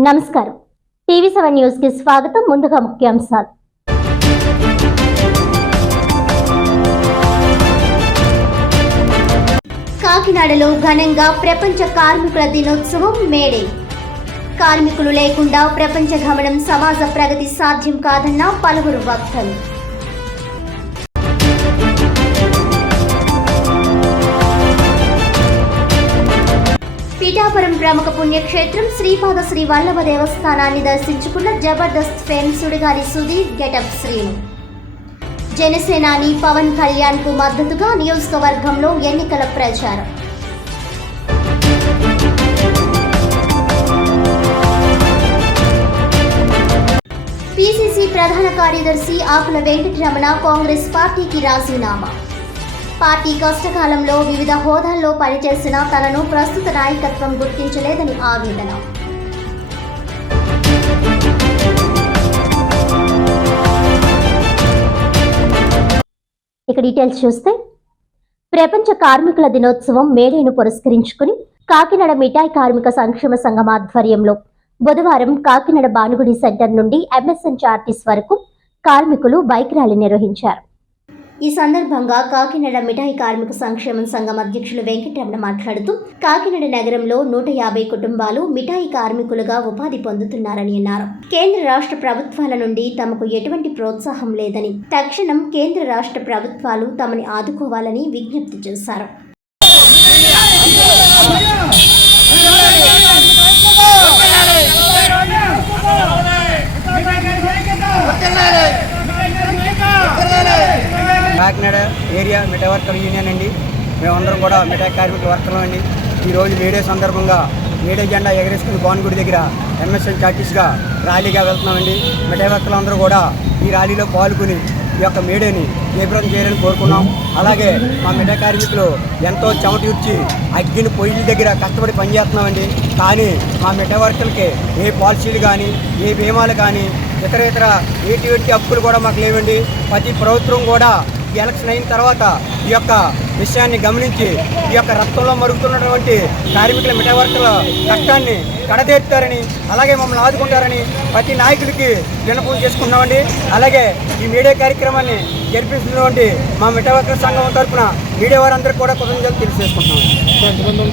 నమస్కారం. TV seven న్యూస్కి స్వాగతం. ముందుగా ముఖ్యాంశాలు. కాకినాడలో ఘనంగా ప్రపంచ కార్మికుల దినోత్సవం మేడే. కార్మికులు లేకుండా ప్రపంచ గమనం సమాజ ప్రగతి సాధ్యం కాదన్న పలువురు వక్తలు. పీఠాపురం ప్రముఖ పుణ్యక్షేత్రం శ్రీపాద శ్రీ వల్లభ దేవస్థానాన్ని దర్శించుకున్న జబర్దస్త్ ఫేమ్ సుడిగాలి సుధీర్ గెటప్ శ్రీను. జనసేనాని పవన్ కళ్యాణ్కు మద్దతుగా నియోజకవర్గంలో ఎన్నికల ప్రచారం. పిసిసి ప్రధాన కార్యదర్శి ఆకుల వెంకటరమణ కాంగ్రెస్ పార్టీకి రాజీనామా. పార్టీ కష్టకాలంలో వివిధ హోదాల్లో పనిచేసిన తనను ప్రస్తుత నాయకత్వం గుర్తించలేదని ఆవేదన. ఇక డీటెయిల్స్ చూస్తే ప్రపంచ కార్మికుల దినోత్సవం మేడేను పురస్కరించుకుని కాకినాడ మిఠాయి కార్మిక సంక్షేమ సంఘం ఆధ్వర్యంలో బుధవారం కాకినాడ బానుగుడి సెంటర్ నుండి ఎంఎస్ఎన్ చార్టీస్ వరకు కార్మికులు బైక్ ర్యాలీ నిర్వహించారు. ఈ సందర్భంగా కాకినాడ మిఠాయి కార్మిక సంక్షేమ సంఘం అధ్యక్షులు వెంకటరమణ మాట్లాడుతూ కాకినాడ నగరంలో నూట యాభై కుటుంబాలు మిఠాయి కార్మికులుగా ఉపాధి పొందుతున్నారని అన్నారు. కేంద్ర రాష్ట్ర ప్రభుత్వాల నుండి తమకు ఎటువంటి ప్రోత్సాహం లేదని తక్షణం కేంద్ర రాష్ట్ర ప్రభుత్వాలు తమని ఆదుకోవాలని విజ్ఞప్తి చేశారు. కాకినాడ ఏరియా మిఠాయి వర్కర్ యూనియన్ అండి. మేమందరం కూడా మిఠాయి కార్మికులు వర్కర్లు అండి. ఈరోజు మేడే సందర్భంగా మేడే జెండా ఎగరేసుకుని భానుగుడి దగ్గర ఎంఎస్ఎన్ చార్టీస్గా ర్యాలీగా వెళ్తున్నామండి. మిఠాయి వర్కర్లు కూడా ఈ ర్యాలీలో పాల్గొని ఈ యొక్క మేడేని తీవ్రం చేయాలని కోరుకున్నాం. అలాగే మా మిఠాయి కార్మికులు ఎంతో చెమటూర్చి అగ్గిని పొయ్యిల దగ్గర కష్టపడి పనిచేస్తున్నామండి. కానీ మా మిఠాయి వర్కర్లకి ఏ పాలసీలు కానీ ఏ బీమాలు కానీ ఇతర ఇతర ఎటువంటి హక్కులు కూడా మాకు లేవండి. ప్రతి ప్రభుత్వం కూడా ఎలక్షన్ అయిన తర్వాత ఈ యొక్క విషయాన్ని గమనించి ఈ యొక్క రక్తంలో మరుగుతున్నటువంటి కార్మికుల మిఠాయి కష్టాన్ని కడతీర్తారని అలాగే మమ్మల్ని ఆదుకుంటారని ప్రతి నాయకుడికి విన్నపం చేసుకున్నామండి అలాగే ఈ మీడియా కార్యక్రమాన్ని జరిపిస్తున్నటువంటి మా మిఠాయి సంఘం తరఫున మీడియా వారందరికీ కూడా కృతజ్ఞతలు తెలియజేసుకుంటున్నాం.